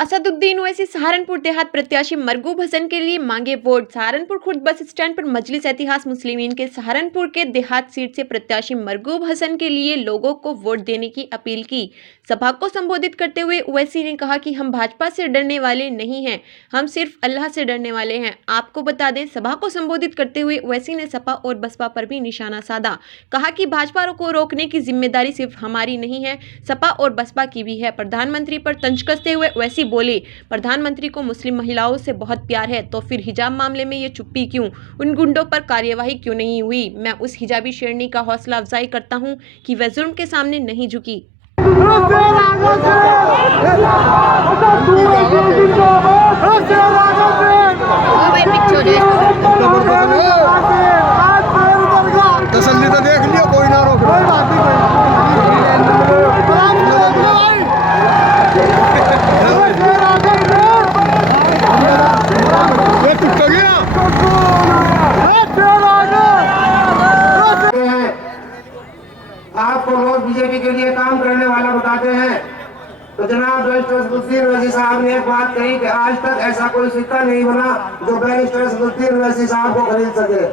असदुद्दीन ओवैसी सहारनपुर देहात प्रत्याशी मरगूब हसन के लिए मांगे vote. Saharanpur Khurd bus stand पर मजलिस इतिहाद मुस्लिमीन के सहारनपुर के देहात सीट से प्रत्याशी मरगूब हसन के लिए लोगों को वोट देने की अपील की। सभा को संबोधित करते हुए ओवैसी ने कहा कि हम भाजपा से डरने वाले नहीं हैं, हम सिर्फ अल्लाह से डरने वाले हैं। आपको बता दें, सभा को संबोधित करते हुए ओवैसी ने सपा और बसपा पर भी निशाना साधा। कहा कि भाजपा को रोकने की जिम्मेदारी सिर्फ हमारी नहीं है, सपा और बसपा की भी है। प्रधानमंत्री पर तंज कसते हुए ओवैसी बोले, प्रधानमंत्री को मुस्लिम महिलाओं से बहुत प्यार है, तो फिर हिजाब मामले में ये चुप्पी क्यों? उन गुंडों पर कार्यवाही क्यों नहीं हुई? मैं उस हिजाबी शेरनी का हौसला अफजाई करता हूं कि वह जुल्म के सामने नहीं झुकी। तसल्ली तो देख लिया, कोई ना रोक आपको लोग बीजेपी के लिए काम करने वाला बताते हैं, तो जनाब बैरिस्टर असदुद्दीन ओवैसी साहब ने एक बात कही कि आज तक ऐसा कोई सिक्का नहीं बना जो बैरिस्टर असदुद्दीन ओवैसी साहब को खरीद सके।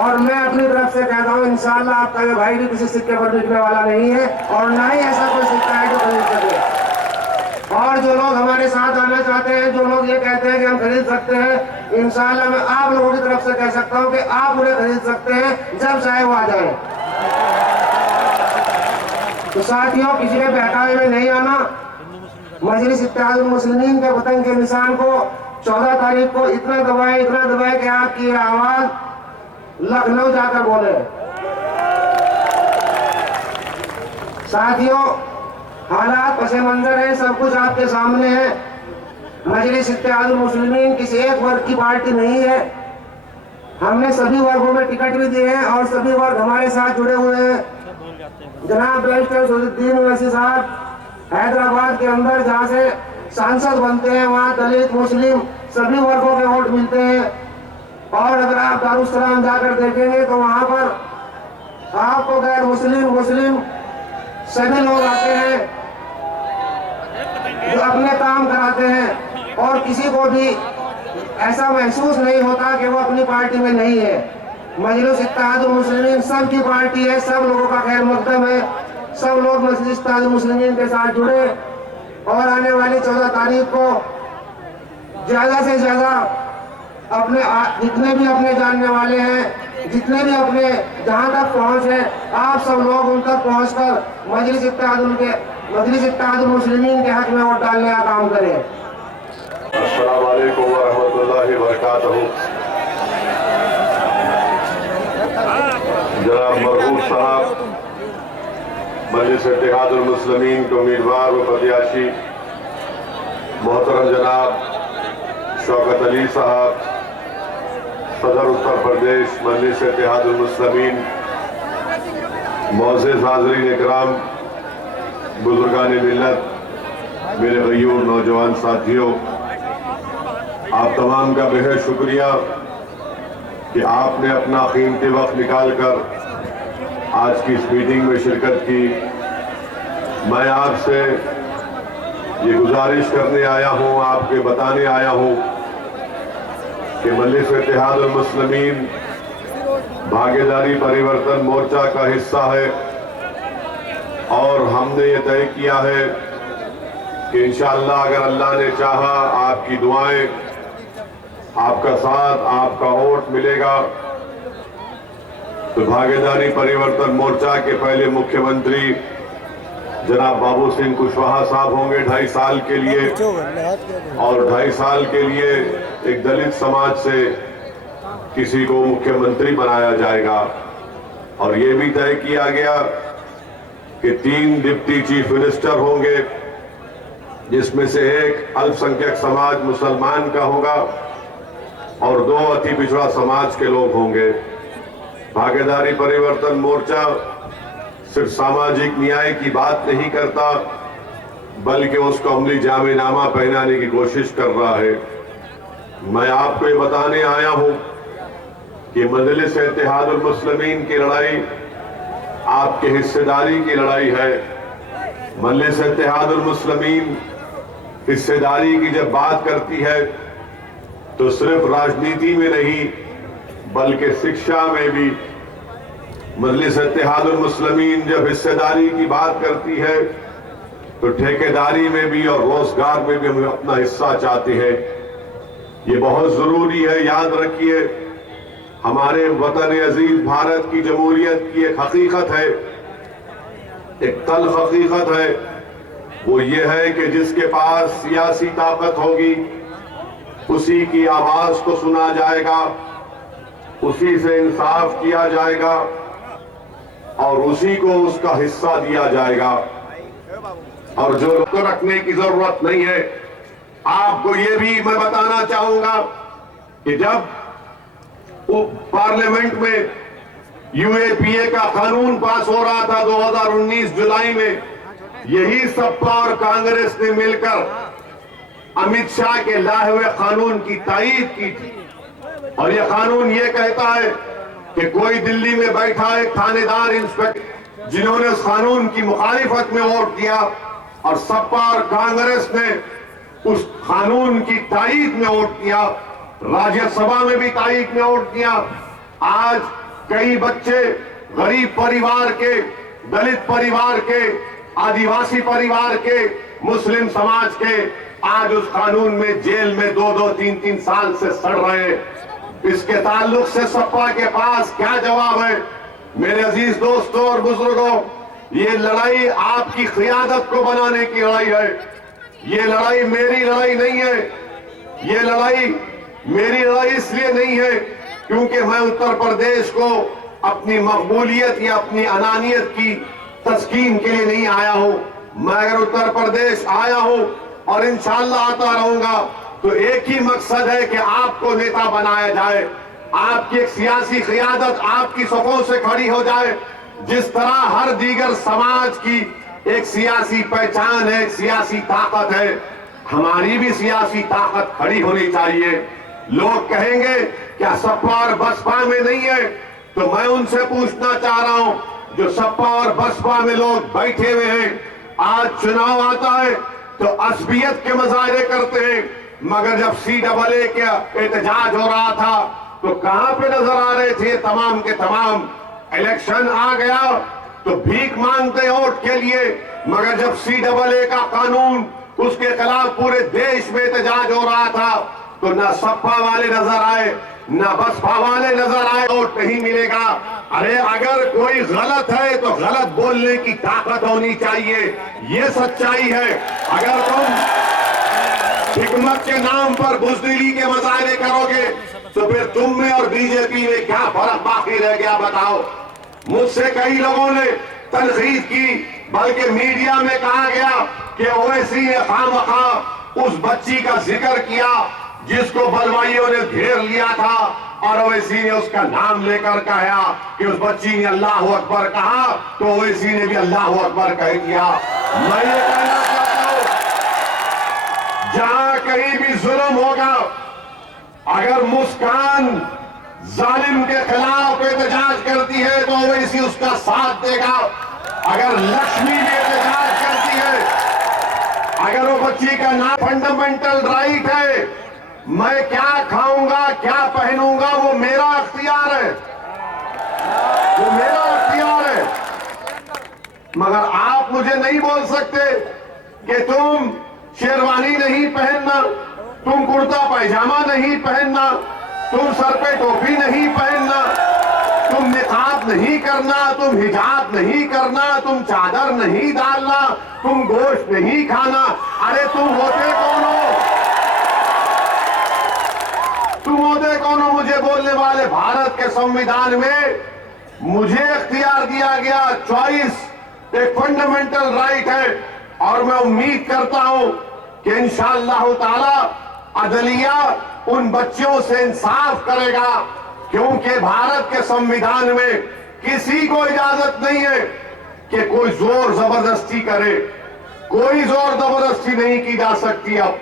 और मैं अपनी तरफ से कहता हूँ, इंशाअल्लाह आपका ये भाई भी किसी सिक्के पर बिकने वाला नहीं है और ना ही ऐसा कोई सिक्का है जो खरीद सके। और जो लोग हमारे साथ आना चाहते हैं, जो लोग ये कहते हैं कि हम खरीद सकते हैं, इंशाअल्लाह मैं आप लोगों की तरफ से कह सकता हूँ कि आप उन्हें खरीद सकते हैं जब चाहे वो आ जाए। तो साथियों, किसी के बहकावे में नहीं आना। मजलिस इत्तेहाद मुस्लिमीन के वतन के निशान को 14 तारीख को इतना दबाए कि आपकी आवाज लखनऊ जाकर बोले। साथियों, हालात पसे मंजर है, सब कुछ आपके सामने है। मजलिस इत्तेहाद मुस्लिमीन किसी एक वर्ग की पार्टी नहीं है। हमने सभी वर्गों में टिकट भी दिए हैं और सभी वर्ग हमारे साथ जुड़े हुए हैं। जनाब बैरिस्टर असदुद्दीन ओवैसी साहब हैदराबाद के अंदर जहाँ से सांसद बनते हैं, वहाँ दलित मुस्लिम सभी वर्गों के वोट मिलते हैं। और अगर आप दारुसलाम जाकर देखेंगे तो वहाँ पर आपको गैर मुस्लिम सभी लोग आते हैं जो अपने काम कराते हैं और किसी को भी ऐसा महसूस नहीं होता कि वो अपनी पार्टी में नहीं है। मजलिस इत्तेहाद मुस्लिमीन सब की पार्टी है, सब लोगों का खैर मकदम है, सब लोग मजलिस इत्तेहाद मुस्लिमीन के साथ जुड़े और आने वाली 14 तारीख को ज्यादा से ज्यादा अपने जितने भी अपने जानने वाले हैं, जितने भी अपने जहां तक पहुंच है, आप सब लोग उन तक पहुंचकर मजलिस इत्तेहाद मुस्लिमीन के हक में वोट डालने का काम करें। अस्सलाम वालेकुम व रहमतुल्लाहि व बरकातहू। जनाब मरगूब साहब मजलिस इत्तेहाद मुस्लिमीन के उम्मीदवार व प्रत्याशी मोहतरम जनाब शौकत अली साहब, सदर उत्तर प्रदेश मजलिस इत्तेहाद मुस्लिमीन, मोअज़्ज़िज़ हाज़रीन इकराम, बुजुर्गान मिल्लत, मेरे गयूर नौजवान साथियों, आप तमाम का बेहद शुक्रिया कि आपने अपना कीमती वक्त निकालकर आज की इस मीटिंग में शिरकत की। मैं आपसे ये गुजारिश करने आया हूँ, आपके बताने आया हूँ कि मजलिस इत्तेहाद मुस्लिमीन भागीदारी परिवर्तन मोर्चा का हिस्सा है और हमने ये तय किया है कि इंशाअल्लाह अगर अल्लाह ने चाहा, आपकी दुआएं, आपका साथ, आपका वोट मिलेगा तो भागीदारी परिवर्तन मोर्चा के पहले मुख्यमंत्री जनाब बाबू सिंह कुशवाहा साहब होंगे 2.5 साल के लिए, और 2.5 साल के लिए एक दलित समाज से किसी को मुख्यमंत्री बनाया जाएगा। और ये भी तय किया गया कि 3 डिप्टी चीफ मिनिस्टर होंगे, जिसमें से एक अल्पसंख्यक समाज मुसलमान का होगा और 2 अति पिछड़ा समाज के लोग होंगे। भागीदारी परिवर्तन मोर्चा सिर्फ सामाजिक न्याय की बात नहीं करता, बल्कि उसको अमली जामेनामा पहनाने की कोशिश कर रहा है। मैं आपको ये बताने आया हूं कि मजलिस इत्तेहादुल मुस्लिमीन की लड़ाई आपकी हिस्सेदारी की लड़ाई है। मजलिस इत्तेहादुल मुस्लिमीन हिस्सेदारी की जब बात करती है तो सिर्फ राजनीति में नहीं बल्कि शिक्षा में भी मजलिस इत्तेहादुल मुस्लिमीन जब हिस्सेदारी की बात करती है तो ठेकेदारी में भी और रोजगार में भी हम अपना हिस्सा चाहते हैं। ये बहुत जरूरी है। याद रखिए, हमारे वतन अजीज भारत की जमहूरियत की एक हकीकत है, एक तल्ख हकीकत है। वो ये है कि जिसके पास सियासी ताकत होगी उसी की आवाज को सुना जाएगा, उसी से इंसाफ किया जाएगा और उसी को उसका हिस्सा दिया जाएगा। और जो को रखने की जरूरत नहीं है। आपको ये भी मैं बताना चाहूंगा कि जब पार्लियामेंट में यूएपीए का कानून पास हो रहा था 2019 जुलाई में, यही सपा और कांग्रेस ने मिलकर अमित शाह के लाए हुए कानून की तायीद की थी। और यह कानून ये कहता है कि कोई दिल्ली में बैठा एक थानेदार इंस्पेक्टर जिन्होंने उस कानून की मुखालिफत में वोट दिया और सपा और कांग्रेस ने उस कानून की तायीद में वोट किया, राज्यसभा में भी तायीद में वोट किया। आज कई बच्चे गरीब परिवार के, दलित परिवार के, आदिवासी परिवार के, मुस्लिम समाज के आज उस कानून में जेल में 2-2, 3-3 साल से सड़ रहे हैं। इसके ताल्लुक से सपा के पास क्या जवाब है? मेरे अजीज दोस्तों और बुजुर्गों, ये लड़ाई आपकी क़ियादत को बनाने की लड़ाई है। ये लड़ाई मेरी लड़ाई नहीं है। ये लड़ाई मेरी लड़ाई इसलिए नहीं है क्योंकि मैं उत्तर प्रदेश को अपनी मकबूलियत या अपनी अनानियत की तस्कीन के लिए नहीं आया हूं। मैं अगर उत्तर प्रदेश आया हूं और इंशाअल्लाह आता रहूंगा तो एक ही मकसद है कि आपको नेता बनाया जाए, आपकी एक सियासी क़ियादत आपकी सफ़ों से खड़ी हो जाए। जिस तरह हर दीगर समाज की एक सियासी पहचान है, एक सियासी ताकत है, हमारी भी सियासी ताकत खड़ी होनी चाहिए। लोग कहेंगे क्या सपा और बसपा में नहीं है? तो मैं उनसे पूछना चाह रहा हूं, जो सपा और बसपा में लोग बैठे हुए हैं, आज चुनाव आता है तो असबियत के मुजाहरे करते हैं, मगर जब CAA का एहतजाज हो रहा था तो कहां पे नजर आ रहे थे तमाम के तमाम? इलेक्शन आ गया तो भीख मांगते वोट के लिए, मगर जब CAA का कानून उसके खिलाफ पूरे देश में एहतजाज हो रहा था तो ना सपा वाले नजर आए ना बसपा वाले नजर आए। वोट नहीं मिलेगा। अरे अगर कोई गलत है तो गलत बोलने की ताकत होनी चाहिए, ये सच्चाई है। अगर तुम हिकमत के नाम पर बुज़दिली के मुजाहरे करोगे तो फिर तुम में और बीजेपी में क्या फर्क बाकी रह गया बताओ? मुझसे कई लोगों ने तनकीद की, बल्कि मीडिया में कहा गया कि ओवैसी ने खामखा उस बच्ची का जिक्र किया जिसको बलवाइयों ने घेर लिया था और ओवैसी ने उसका नाम लेकर कहा कि उस बच्ची ने अल्लाह अकबर कहा तो ओवैसी ने भी अल्लाह अकबर कह दिया। मैं ये कहना चाहता हूं, जहां कहीं भी जुल्म होगा, अगर मुस्कान जालिम के खिलाफ एहतजाज करती है तो ओवैसी उसका साथ देगा। अगर लक्ष्मी भी एहतजाज करती है, अगर वो बच्ची का नाम फंडामेंटल राइट है, मैं क्या खाऊंगा क्या पहनूंगा वो मेरा अख्तियार है, वो मेरा अख्तियार है। मगर आप मुझे नहीं बोल सकते कि तुम शेरवानी नहीं पहनना, तुम कुर्ता पैजामा नहीं पहनना, तुम सर पे टोपी नहीं पहनना, तुम निकाब नहीं करना, तुम हिजाब नहीं करना, तुम चादर नहीं डालना, तुम गोश्त नहीं खाना। अरे तुम होते कौन हो? तुम होते कौन हो मुझे बोलने वाले? भारत के संविधान में मुझे इख्तियार दिया गया, चॉइस एक फंडामेंटल राइट है और मैं उम्मीद करता हूं कि इंशाअल्लाह ताला अदलिया उन बच्चों से इंसाफ करेगा, क्योंकि भारत के संविधान में किसी को इजाजत नहीं है कि कोई जोर जबरदस्ती करे, कोई जोर जबरदस्ती नहीं की जा सकती। अब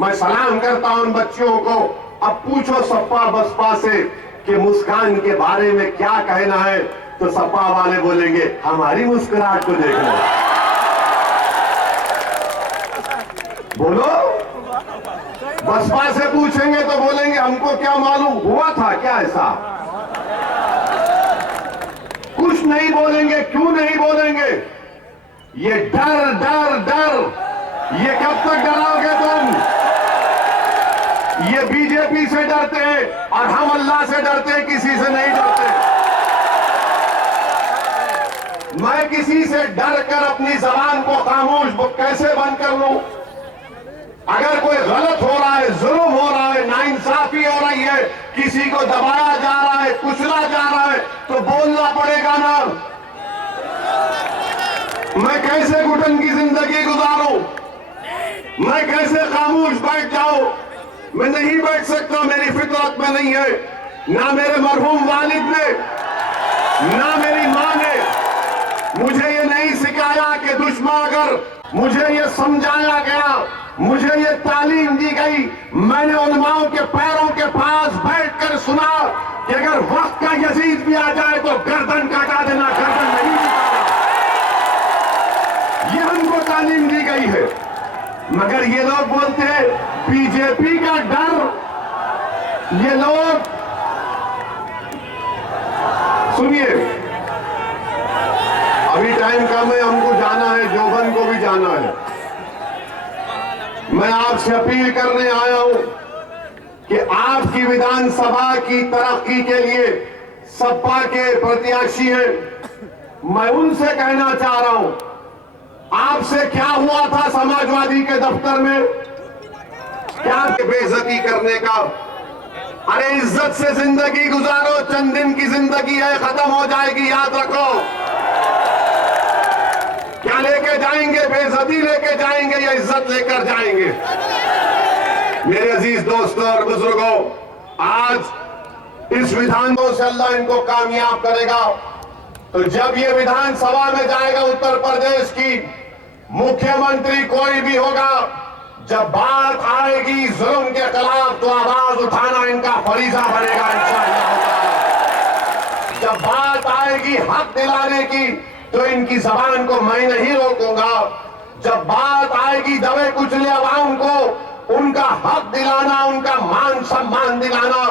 मैं सलाम करता हूं उन बच्चों को। अब पूछो सपा बसपा से कि मुस्कान के बारे में क्या कहना है, तो सपा वाले बोलेंगे हमारी मुस्कुराहट को देख लो, बोलो। बसपा से पूछेंगे तो बोलेंगे हमको क्या मालूम, हुआ था क्या ऐसा? कुछ नहीं बोलेंगे। क्यों नहीं बोलेंगे? ये डर डर डर, ये कब तक डराओगे तुम? ये बीजेपी से डरते हैं और हम अल्लाह से डरते हैं, किसी से नहीं डरते। मैं किसी से डर कर अपनी जबान को खामोश कैसे बंद कर लूं? अगर कोई गलत हो रहा है, जुल्म हो रहा है, नाइंसाफी हो रही है, किसी को दबाया जा रहा है, कुचला जा रहा है, तो बोलना पड़ेगा ना। मैं कैसे घुटन की जिंदगी गुजारूं? मैं कैसे खामोश बैठ जाऊं? मैं नहीं बैठ सकता, मेरी फितरत में नहीं है। ना मेरे मरहूम वालिद ने, ना मेरी मां ने मुझे ये नहीं सिखाया कि दुश्मन, अगर मुझे ये समझाया गया, मुझे ये तालीम दी गई, मैंने उलमाओं के पैरों के पास बैठकर सुना कि अगर वक्त का यजीद भी आ जाए तो गर्दन काटा देना, गर्दन नहीं निकालना। ये हमको तालीम दी गई है। मगर ये लोग बोलते हैं बीजेपी का डर। ये लोग सुनिए, अभी टाइम कम है, हमको जाना है, जोबन को भी जाना है। मैं आपसे अपील करने आया हूं कि आपकी विधानसभा की तरक्की के लिए सपा के प्रत्याशी हैं, मैं उनसे कहना चाह रहा हूं, आपसे क्या हुआ था समाजवादी के दफ्तर में? क्या बेइज्जती करने का? अरे इज्जत से जिंदगी गुजारो, चंद दिन की जिंदगी है, खत्म हो जाएगी, याद रखो। क्या लेके जाएंगे? बेइज्जती लेके जाएंगे या इज्जत लेकर जाएंगे? मेरे अजीज दोस्तों और बुजुर्गों, आज इस विधानों से अल्लाह इनको कामयाब करेगा। तो जब ये विधानसभा में जाएगा उत्तर प्रदेश की, मुख्यमंत्री कोई भी होगा, जब बात आएगी जुल्म के खिलाफ तो आवाज उठाना इनका फरीजा बनेगा इंशाअल्लाह। जब बात आएगी हक दिलाने की तो इनकी जबान को मैं नहीं रोकूंगा। जब बात आएगी दबे कुचले अवाम को उनका हक दिलाना, उनका मान सम्मान दिलाना,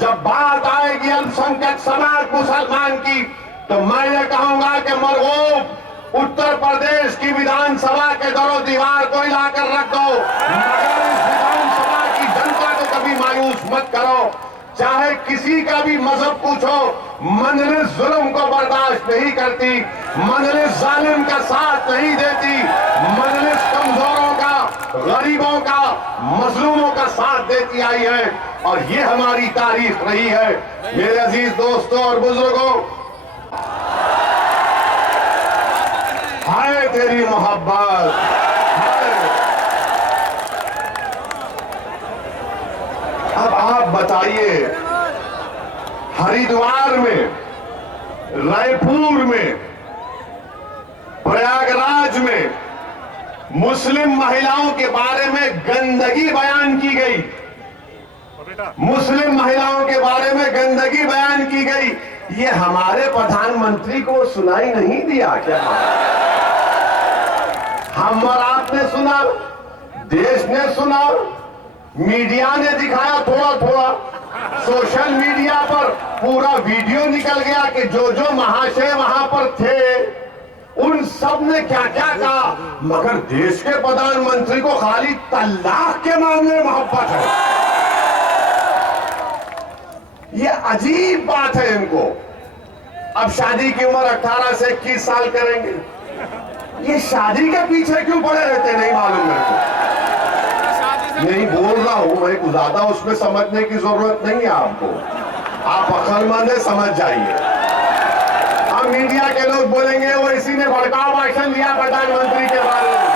जब बात आएगी अल्पसंख्यक समाज मुसलमान की, तो मैं ये कहूंगा कि मरगूब उत्तर प्रदेश की विधानसभा के दरो दीवार को हिलाकर रख दो, मगर इस विधानसभा की जनता को कभी मायूस मत करो। चाहे किसी का भी मजहब पूछो, मंजलिस जुल्म को बर्दाश्त नहीं करती, मंजलिस जालिम का साथ नहीं देती, मंजलिस कमजोरों का, गरीबों का, मजलूमों का साथ देती आई है और ये हमारी तारीख रही है। मेरे अजीज दोस्तों और बुजुर्गों, हाय तेरी मोहब्बत, अब आप बताइए, हरिद्वार में, रायपुर में, प्रयागराज में मुस्लिम महिलाओं के बारे में गंदगी बयान की गई, मुस्लिम महिलाओं के बारे में गंदगी बयान की गई, ये हमारे प्रधानमंत्री को सुनाई नहीं दिया क्या? हम और आपने सुना, देश ने सुना, मीडिया ने दिखाया थोड़ा थोड़ा, सोशल मीडिया पर पूरा वीडियो निकल गया कि जो जो महाशय वहां पर थे उन सब ने क्या क्या कहा, मगर देश के प्रधानमंत्री को खाली तलाक के मामले में मोहब्बत है। ये अजीब बात है इनको। अब शादी की उम्र 18 से 21 साल करेंगे, ये शादी के पीछे क्यों पड़े रहते नहीं मालूम मेरे को। नहीं बोल रहा हूं मैं, ज्यादा उसमें समझने की जरूरत नहीं है आपको, आप अक्लमंद है, समझ जाइए। हम मीडिया के लोग बोलेंगे वो इसी ने भड़काऊ भाषण दिया प्रधानमंत्री के बारे में।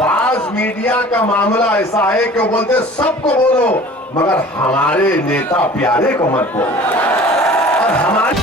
बाज मीडिया का मामला ऐसा है कि वो बोलते सबको बोलो मगर हमारे नेता प्यारे को मत बोलो। और हमारे